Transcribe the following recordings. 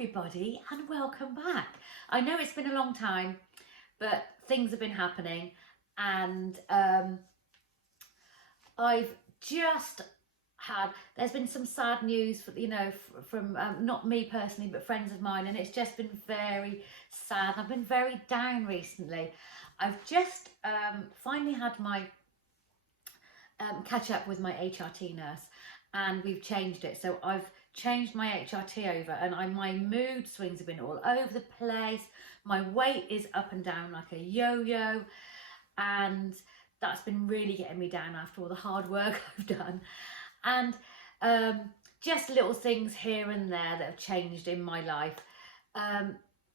everybody and welcome back. I know it's been a long time, but things have been happening and I've just there's been some sad news from not me personally but friends of mine, and it's just been very sad. I've been very down recently. I've just finally had my catch up with my HRT nurse, and we've changed it. So I've changed my HRT over, and my mood swings have been all over the place. My weight is up and down like a yo-yo, and that's been really getting me down after all the hard work I've done. And just little things here and there that have changed in my life,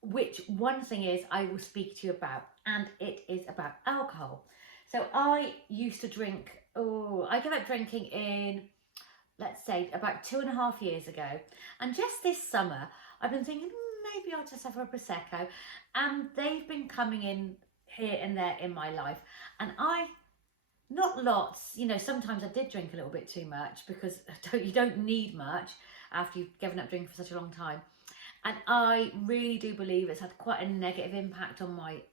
which one thing is I will speak to you about, and it is about alcohol. So I used to drink, I gave up drinking in, let's say, about 2.5 years ago. And just this summer, I've been thinking, maybe I'll just have a Prosecco. And they've been coming in here and there in my life. And not lots, sometimes I did drink a little bit too much, because you don't need much after you've given up drinking for such a long time. And I really do believe it's had quite a negative impact on my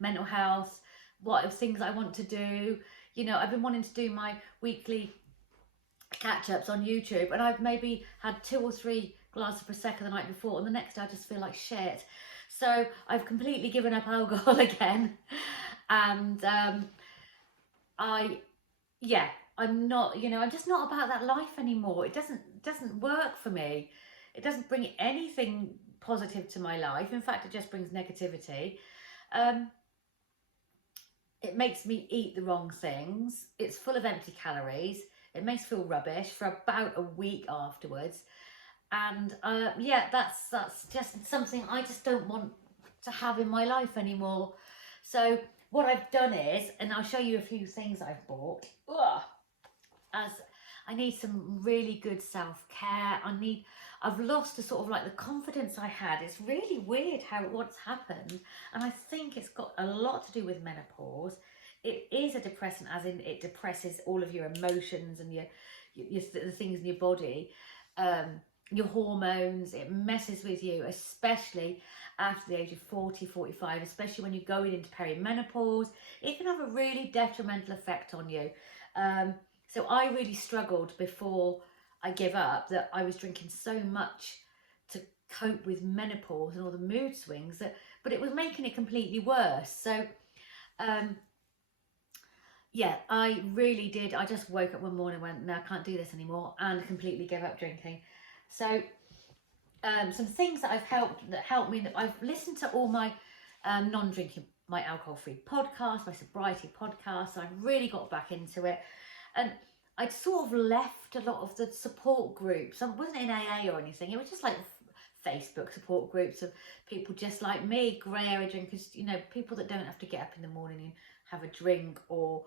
mental health, what things I want to do. I've been wanting to do my weekly catch-ups on YouTube, and I've maybe had 2 or 3 glasses of Prosecco the night before, and the next day I just feel like shit. So I've completely given up alcohol again. And I'm not, I'm just not about that life anymore. It doesn't work for me. It doesn't bring anything positive to my life. In fact, it just brings negativity. It makes me eat the wrong things. It's full of empty calories. It makes me feel rubbish for about a week afterwards. And that's just something I just don't want to have in my life anymore. So what I've done is, and I'll show you a few things I've bought. As I need some really good self-care. I've lost the sort of like the confidence I had. It's really weird what's happened. And I think it's got a lot to do with menopause. It is a depressant, as in it depresses all of your emotions and the things in your body, your hormones. It messes with you, especially after the age of 40, 45, especially when you're going into perimenopause. It can have a really detrimental effect on you. So I really struggled before I gave up, that I was drinking so much to cope with menopause and all the mood swings, but it was making it completely worse. So I really did. I just woke up one morning and went, no, I can't do this anymore, and completely gave up drinking. So some things that helped me, I've listened to all my non-drinking, my alcohol-free podcast, my sobriety podcast. So I've really got back into it. And I'd sort of left a lot of the support groups. I wasn't in AA or anything. It was just like Facebook support groups of people just like me, grey area drinkers, people that don't have to get up in the morning and have a drink, or,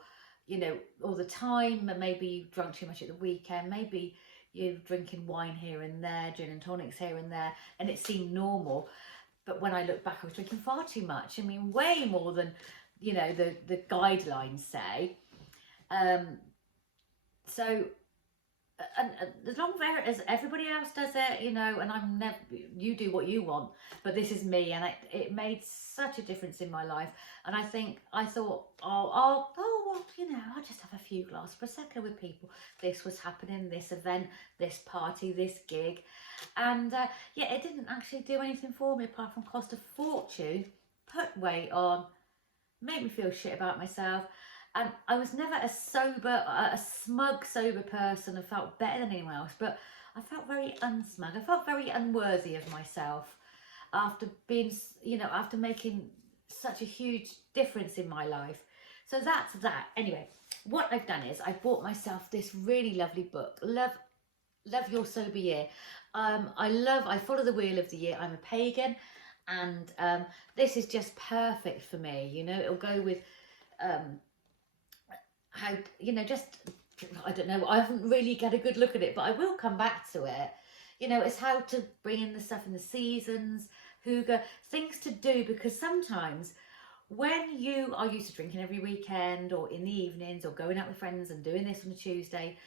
all the time. Maybe you drunk too much at the weekend. Maybe you're drinking wine here and there, gin and tonics here and there, and it seemed normal. But when I look back, I was drinking far too much. I mean, way more than, the guidelines say. So, and as long as everybody else does it, and I'm never, you do what you want, but this is me, and it made such a difference in my life. And I thought, well, I'll just have a few glasses of Prosecco with people. This was happening, this event, this party, this gig, and it didn't actually do anything for me apart from cost a fortune, put weight on, make me feel shit about myself. And I was never a smug, sober person. I felt better than anyone else, but I felt very unsmug. I felt very unworthy of myself after after making such a huge difference in my life. So that's that. Anyway, what I've done is I bought myself this really lovely book, Love Your Sober Year. I follow the wheel of the year. I'm a pagan, and this is just perfect for me. It'll go with how, I don't know, I haven't really got a good look at it, but I will come back to it. It's how to bring in the stuff in the seasons, hygge, things to do, because sometimes when you are used to drinking every weekend or in the evenings or going out with friends and doing this on a Tuesday,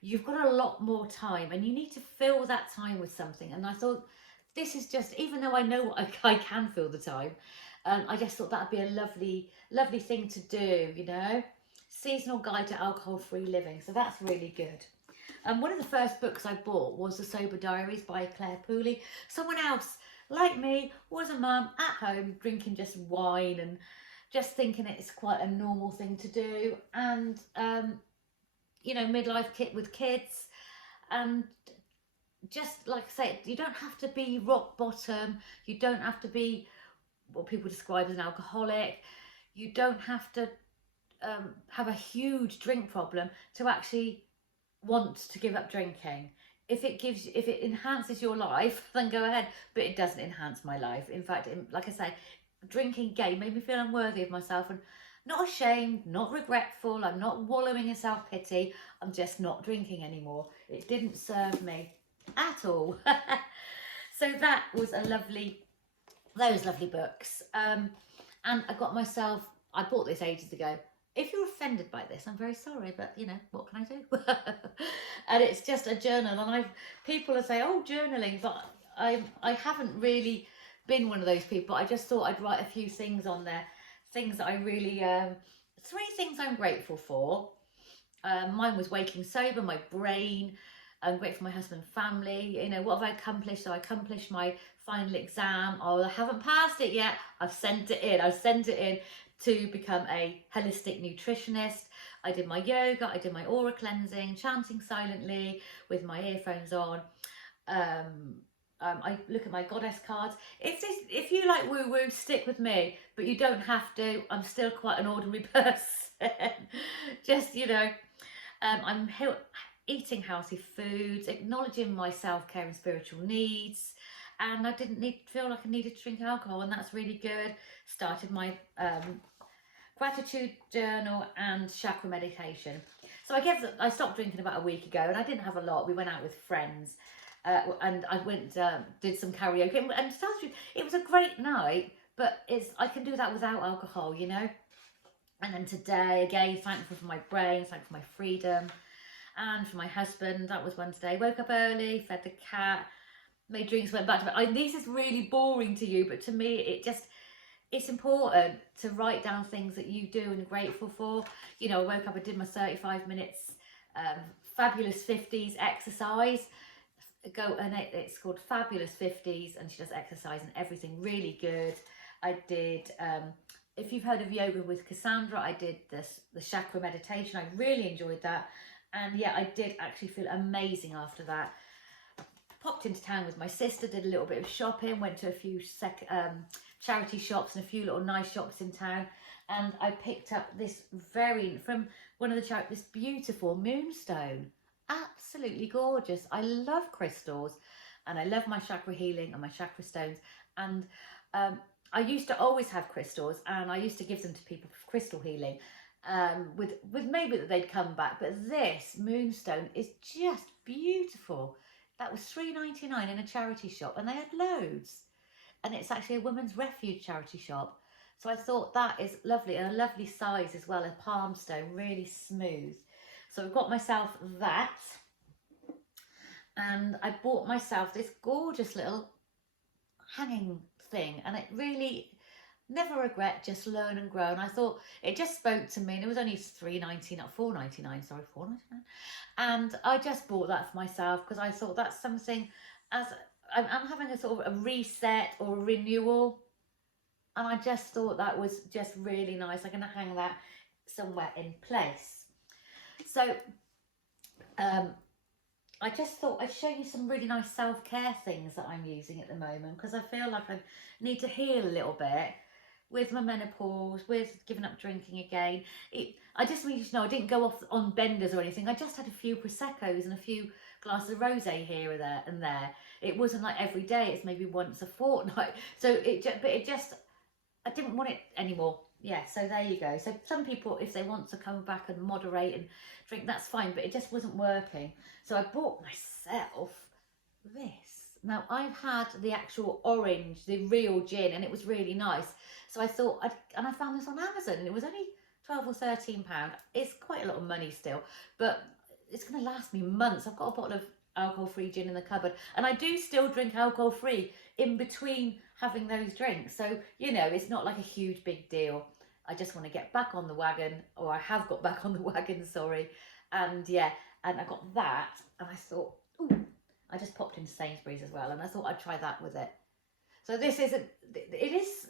you've got a lot more time and you need to fill that time with something. And I thought this is just, even though I know what I can feel the time, I just thought that'd be a lovely thing to do, you know. Seasonal Guide to Alcohol-Free Living. So that's really good. One of the first books I bought was The Sober Diaries by Claire Pooley. Someone else, like me, was a mum at home drinking just wine and just thinking it's quite a normal thing to do. And, you know, midlife kit with kids. And just like I say, you don't have to be rock bottom. You don't have to be what people describe as an alcoholic. You don't have to have a huge drink problem to actually want to give up drinking. If it enhances your life, then go ahead. But it doesn't enhance my life. In fact, like I say, drinking again made me feel unworthy of myself and not ashamed, not regretful. I'm not wallowing in self-pity. I'm just not drinking anymore. It didn't serve me at all. So that was those lovely books. And I got myself, I bought this ages ago. If you're offended by this, I'm very sorry, but you know, what can I do? And it's just a journal, and people will say, oh, journaling, but I haven't really been one of those people. I just thought I'd write a few things on there, things that I really, 3 things I'm grateful for. Mine was waking sober, my brain. I'm grateful for my husband and family. You know, what have I accomplished? So I accomplished my final exam. Oh, I haven't passed it yet. I've sent it in to become a holistic nutritionist. I did my yoga, I did my aura cleansing, chanting silently with my earphones on. I look at my goddess cards. If you like woo woo, stick with me, but you don't have to. I'm still quite an ordinary person. Just, you know, I'm eating healthy foods, acknowledging my self-care and spiritual needs, and I didn't feel like I needed to drink alcohol, and that's really good. Started my gratitude journal and chakra meditation. So I stopped drinking about a week ago, and I didn't have a lot. We went out with friends, and I went did some karaoke, and it was a great night. But I can do that without alcohol, you know. And then today, again, thankful for my brain, thankful for my freedom, and for my husband. That was Wednesday. Woke up early, fed the cat, made drinks, went back to bed. This is really boring to you, but to me, it's important to write down things that you do and are grateful for. You know, I woke up, I did my 35 minutes Fabulous 50s exercise. It's called Fabulous 50s, and she does exercise and everything really good. I did, if you've heard of Yoga with Cassandra, I did the chakra meditation. I really enjoyed that. And yeah, I did actually feel amazing after that. Popped into town with my sister, did a little bit of shopping, went to a few charity shops and a few little nice shops in town. And I picked up this from one of the this beautiful Moonstone. Absolutely gorgeous. I love crystals, and I love my chakra healing and my chakra stones. And I used to always have crystals, and I used to give them to people for crystal healing. With maybe that they'd come back, but this Moonstone is just beautiful. That was $3.99 in a charity shop, and they had loads. And it's actually a women's refuge charity shop. So I thought that is lovely, and a lovely size as well, a palm stone, really smooth. So I got myself that, and I bought myself this gorgeous little hanging thing, and it really, never regret, just learn and grow. And I thought it just spoke to me, and it was only $3.99, not $4.99, sorry, $4.99. And I just bought that for myself because I thought that's something, as I'm having a sort of a reset or a renewal, and I just thought that was just really nice. I'm going to hang that somewhere in place. So I just thought I'd show you some really nice self-care things that I'm using at the moment, because I feel like I need to heal a little bit with my menopause, with giving up drinking again. I just want you to know I didn't go off on benders or anything. I just had a few Prosecco's and a few glasses of rosé here and there. It wasn't like every day. It's maybe once a fortnight. So I didn't want it anymore. Yeah, so there you go. So some people, if they want to come back and moderate and drink, that's fine, but it just wasn't working. So I bought myself this. Now, I've had the actual orange, the real gin, and it was really nice. So I thought, and I found this on Amazon, and it was only £12 or £13. It's quite a lot of money still, but it's going to last me months. I've got a bottle of alcohol-free gin in the cupboard, and I do still drink alcohol-free in between having those drinks. So, you know, it's not like a huge big deal. I just want to get back on the wagon, or I have got back on the wagon, sorry. And yeah, and I got that, and I thought, ooh, I just popped into Sainsbury's as well, and I thought I'd try that with it. So this is it is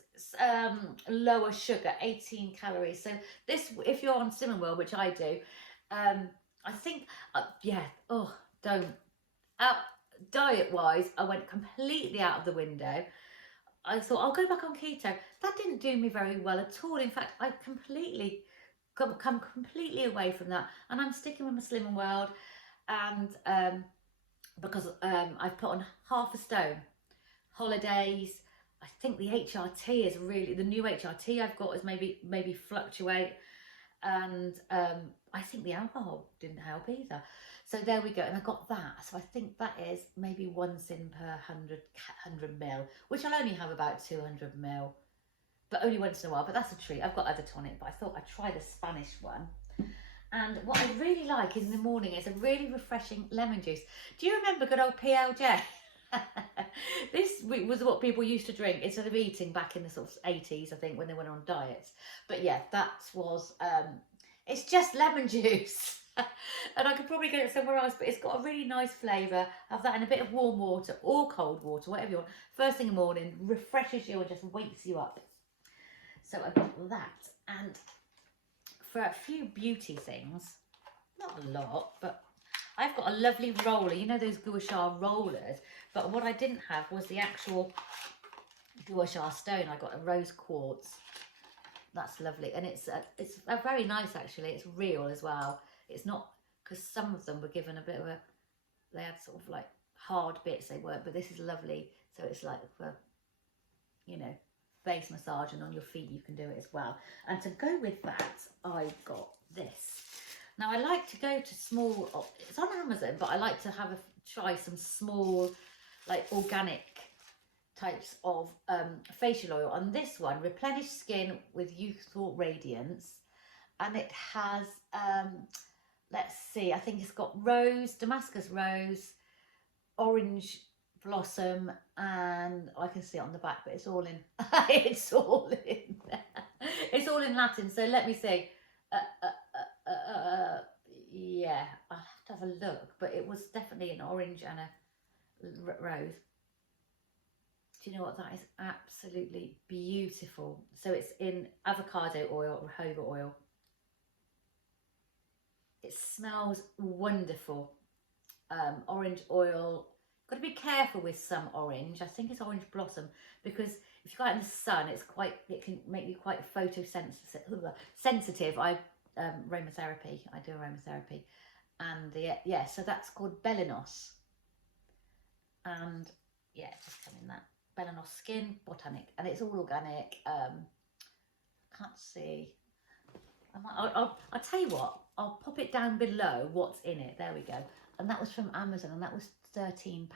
lower sugar, 18 calories. So this, if you're on Slimming World, which I do, I think, yeah, oh, don't. Diet wise, I went completely out of the window. I thought I'll go back on keto. That didn't do me very well at all. In fact, I've completely come completely away from that, and I'm sticking with my Slimming World, and because I've put on half a stone. Holidays, I think the HRT is really, the new HRT I've got is maybe fluctuate, and I think the alcohol didn't help either. So there we go, and I got that. So I think that is maybe 1 sin per 100 ml, which I'll only have about 200 ml, but only once in a while. But that's a treat. I've got other tonic, but I thought I'd try the Spanish one. And what I really like in the morning is a really refreshing lemon juice. Do you remember good old PLJ? This was what people used to drink instead of eating back in the sort of 80s, I think, when they went on diets. But yeah, that was, it's just lemon juice. And I could probably get it somewhere else, but it's got a really nice flavour. Have that in a bit of warm water or cold water, whatever you want. First thing in the morning, refreshes you and just wakes you up. So I got that. And for a few beauty things, not a lot, but I've got a lovely roller. You know those gua sha rollers? But what I didn't have was the actual gua sha stone. I got a rose quartz. That's lovely. And it's very nice, actually. It's real as well. It's not, because some of them were given a bit of a, they had sort of like hard bits, they weren't, but this is lovely. So it's like for, you know, face massage, and on your feet you can do it as well. And to go with that, I've got this. Now I like to go to small, it's on Amazon, but I like to have try some small, like organic types of facial oil. And this one, Replenish Skin with Youthful Radiance, and it has, let's see, I think it's got rose, Damascus rose, orange blossom, and I can see it on the back, but it's all in, it's all in, it's all in Latin. So let me see. Yeah, I'll have to have a look, but it was definitely an orange and a rose. Do you know what, that is absolutely beautiful. So it's in avocado oil or jojoba oil. It smells wonderful. Orange oil. Got to be careful with some orange. I think it's orange blossom, because if you go out in the sun, it can make you quite sensitive. I aromatherapy. I do aromatherapy, and yeah. So that's called Belenos, and yeah, it's just come in that Belenos Skin Botanic, and it's all organic. Can't see. I'll tell you what. I'll pop it down below what's in it. There we go. And that was from Amazon, and that was £13.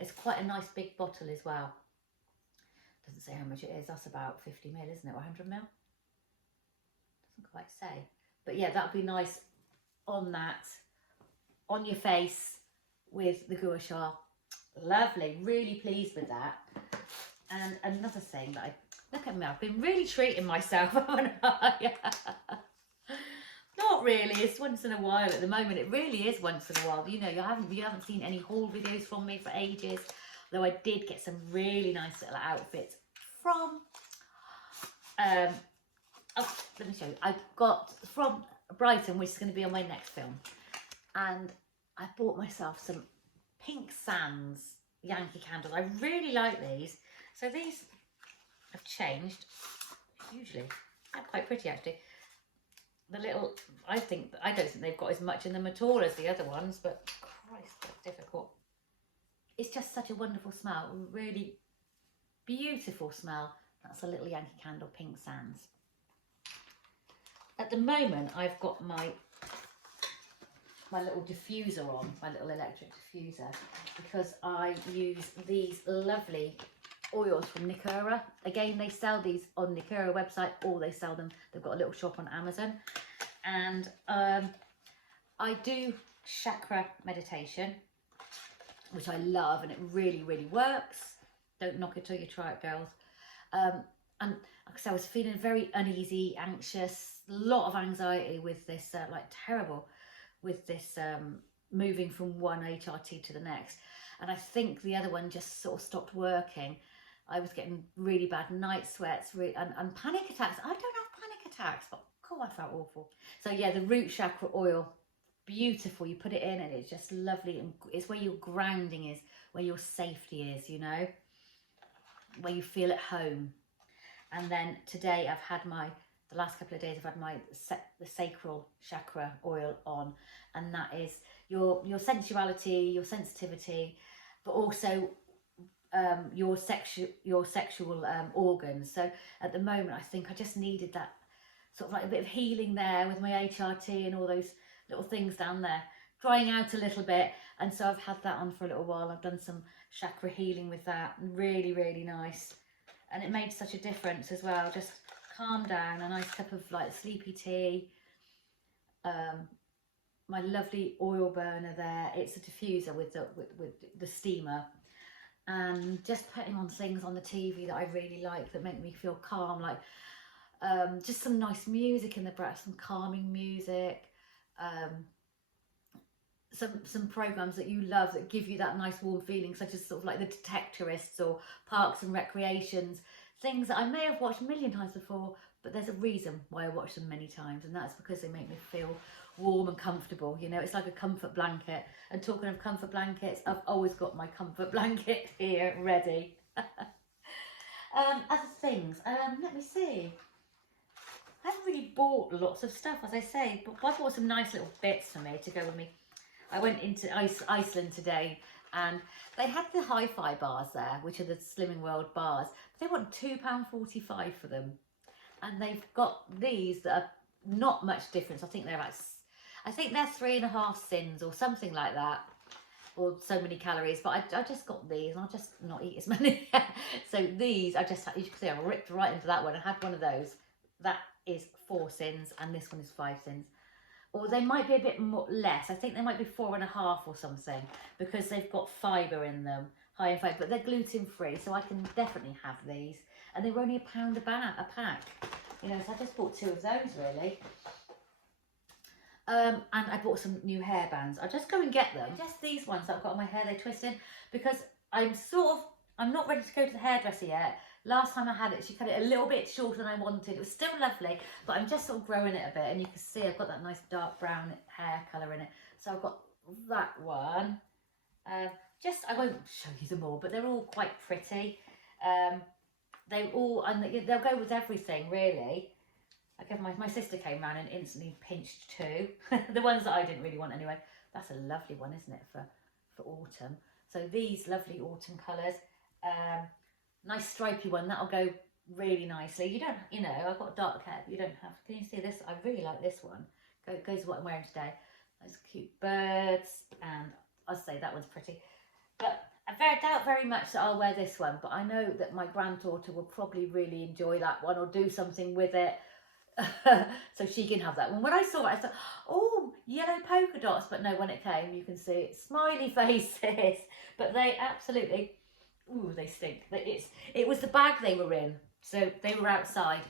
It's quite a nice big bottle as well. Doesn't say how much it is. That's about 50 ml, isn't it? Or 100 ml? Doesn't quite say. But yeah, that would be nice on that, on your face with the gua sha. Lovely. Really pleased with that. And another thing that look at me, I've been really treating myself, haven't I? Not really. It's once in a while at the moment. It really is once in a while. You know, you haven't seen any haul videos from me for ages. Though I did get some really nice little outfits from. Let me show you. I got from Brighton, which is going to be on my next film, and I bought myself some Pink Sands Yankee Candle. I really like these. So these have changed hugely. They're quite pretty, actually. The little, I don't think they've got as much in them at all as the other ones, but Christ, that's difficult. It's just such a wonderful smell, really beautiful smell. That's a little Yankee Candle Pink Sands. At the moment, I've got my little diffuser on, my little electric diffuser, because I use these lovely oils from Nikura. Again, they sell these on Nikura website, or they sell them, they've got a little shop on Amazon. And I do chakra meditation, which I love, and it really, really works. Don't knock it till you try it, girls. And because I was feeling very uneasy, anxious, a lot of anxiety with this, like terrible, with this moving from one HRT to the next. And I think the other one just sort of stopped working. I was getting really bad night sweats and panic attacks. I don't have panic attacks, but God, I felt awful. So yeah, the root chakra oil, beautiful. You put it in and it's just lovely. And it's where your grounding is, where your safety is, you know, where you feel at home. And then today I've had the last couple of days I've had the sacral chakra oil on, and that is your sensuality, your sensitivity, but also your sexual organs. So at the moment I think I just needed that sort of like a bit of healing there with my HRT and all those little things down there drying out a little bit, and so I've had that on for a little while. I've done some chakra healing with that, really, really nice. And it made such a difference as well. Just calm down, a nice cup of like sleepy tea. My lovely oil burner there. It's a diffuser with the steamer. And just putting on things on the TV that I really like that make me feel calm. Like just some nice music in the background, some calming music. Some programs that you love that give you that nice warm feeling, such as sort of like The Detectorists or Parks and Recreations, things that I may have watched a million times before, but there's a reason why I watch them many times, and that's because they make me feel warm and comfortable. You know, it's like a comfort blanket. And talking of comfort blankets, I've always got my comfort blanket here ready. Other things, let me see. I haven't really bought lots of stuff, as I say, but I bought some nice little bits for me to go with me. I went into Iceland today, and they had the hi-fi bars there, which are the Slimming World bars. But they want £2.45 for them, and they've got these that are not much difference. I think they're 3.5 sins or something like that, or so many calories. But I just got these, and I'll just not eat as many. So these, you can see I ripped right into that one. I had one of those. That is 4 sins, and this one is 5 sins. Or they might be a bit more less. I think they might be 4.5 or something, because they've got fibre in them, high in fibre, but they're gluten free, so I can definitely have these. And they were only £1 a pack, you know. So I just bought 2 of those really. And I bought some new hairbands. I'll just go and get them. Just these ones that I've got on my hair, they twist in, because I'm not ready to go to the hairdresser yet. Last time I had it, she cut it a little bit shorter than I wanted. It was still lovely, but I'm just sort of growing it a bit. And you can see I've got that nice dark brown hair colour in it. So I've got that one. I won't show you them all, but they're all quite pretty. And they'll go with everything, really. My sister came round and instantly pinched 2. The ones that I didn't really want anyway. That's a lovely one, isn't it, for autumn? So these lovely autumn colours. Nice stripy one, that'll go really nicely. You don't, you know, I've got dark hair, but you don't have, can you see this? I really like this one. Goes with what I'm wearing today. Those cute birds, and I'll say that one's pretty. But I doubt very much that I'll wear this one, but I know that my granddaughter will probably really enjoy that one, or do something with it. So she can have that one. When I saw it, I thought, oh, yellow polka dots, but no, when it came, you can see it, smiley faces. But they absolutely, ooh, they stink. It was the bag they were in, so they were outside.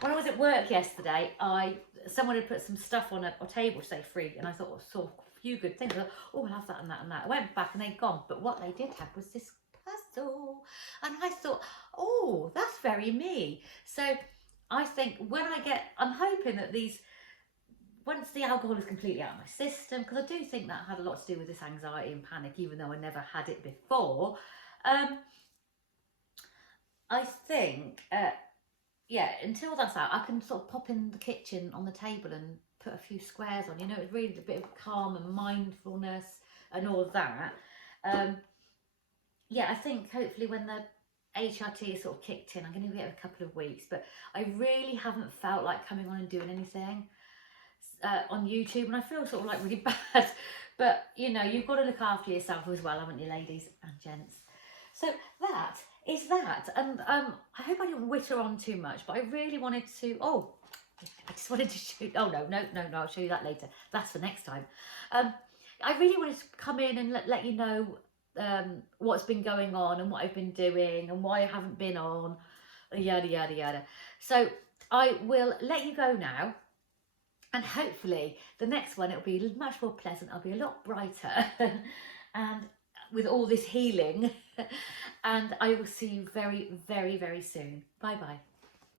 When I was at work yesterday, someone had put some stuff on a table to say free, and I thought, I saw a few good things. I thought, oh, I'll have that and that and that. I went back and they'd gone, but what they did have was this puzzle, and I thought, oh, that's very me. So I think I'm hoping that once the alcohol is completely out of my system, because I do think that had a lot to do with this anxiety and panic, even though I never had it before. I think, yeah, until that's out, I can sort of pop in the kitchen on the table and put a few squares on, you know, it's really a bit of calm and mindfulness and all of that. Yeah, I think hopefully when the HRT is sort of kicked in, I'm going to give it a couple of weeks, but I really haven't felt like coming on and doing anything on YouTube, and I feel sort of like really bad. But, you know, you've got to look after yourself as well, haven't you, ladies and gents? So that is that. And I hope I didn't witter on too much, but I really wanted to, I just wanted to show, no, I'll show you that later. That's for next time. I really wanted to come in and let you know what's been going on and what I've been doing and why I haven't been on, yada yada yada. So I will let you go now, and hopefully the next one it'll be much more pleasant. I'll be a lot brighter and with all this healing and I will see you very, very, very soon. Bye bye.